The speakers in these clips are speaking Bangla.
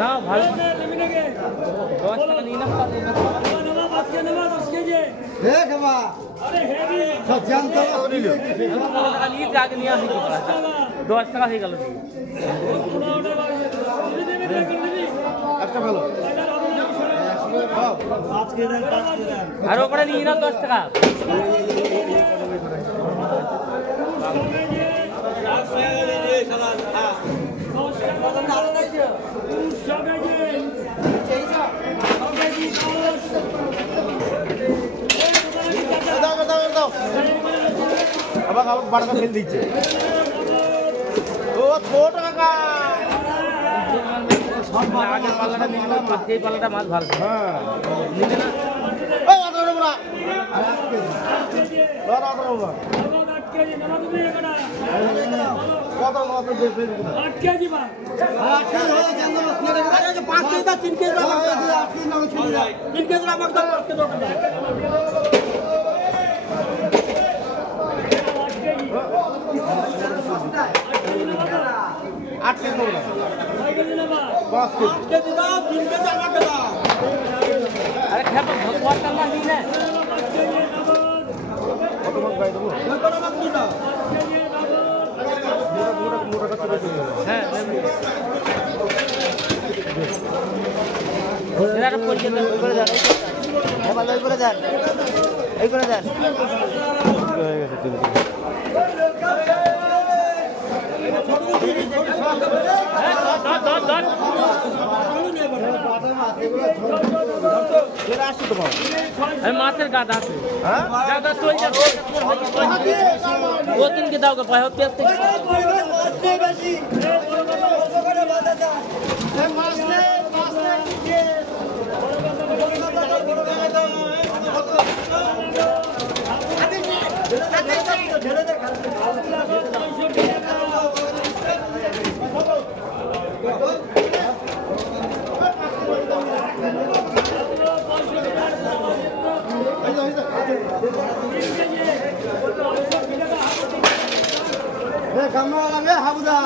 না ভালো 10 টাকা নিয়ে না দশ টাকা হয়ে গেল আর ওপরে নিয়ে না 10 টাকা বাড়কা ফেল দিচ্ছে ও ছোট কাকা আগের পাল্লাটা নিলে এই পাল্লাটা মাছ ভালো হ্যাঁ নিলে না কত কত 8 কেজি বা 8 কেজি হয়ে যায় 5 কেজি 3 কেজি 3 কেজি আমাকে দাও 5 কেজি आठ के दो बस के दाओ 3 के আমাকে দাও আরে খেপা ভগবান না নি না কত মাছ গাই দেবো কত মাছ কি দাও মোটা কাছে বেশি হ্যাঁ এরা পরিচয় করে দেন এবার লই করে দেন এই করে দেন হয়ে গেছে 3 মাছের গাদা আছে ও তিনকে দাও গে পায় পেঁয়াজ থেকে কামরা লাগে হাবুদা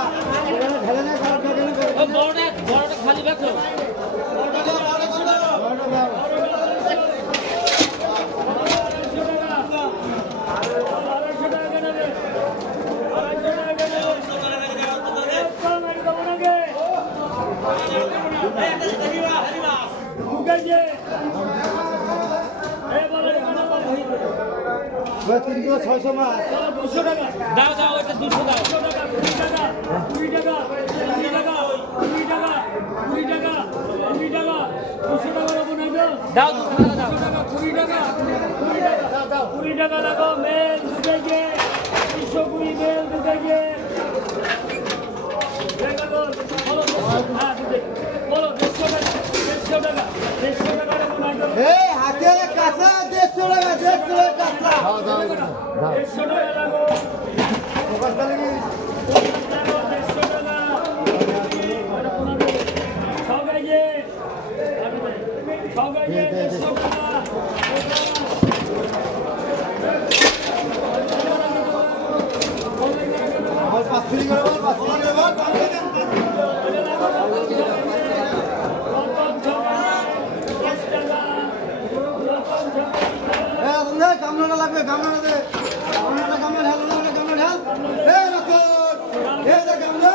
এখানে ঢেলে না বড়টা খালি রাখো बस 3 किलो 600 माছ 200 টাকা দাও দাও এটা 200 দাও 20 টাকা 20 টাকা 20 টাকা 20 টাকা 20 টাকা 20 টাকা 200 টাকা রকম নাই দাও 200 টাকা দাও 20 টাকা 20 টাকা দাও 20 টাকা লাগো মেল দুধে গে 220 মেল দুধে গে দেখো বলো হ্যাঁ দুধে বলো 150 টাকা 150 টাকা 150 টাকা রকম নাই এই হাতে কাঁচা 150 টাকা 150 টাকা কাঁচা দাও দাও 150 টাকা লাগো কত লাগি বল 5 ফিলিং করে বল 5 ফিলিং করে বল কামড়া লাগবে কামড়া দে কামড়া কামড়া ঢাল কামড়া ঢাল এই রাখো এই কামড়া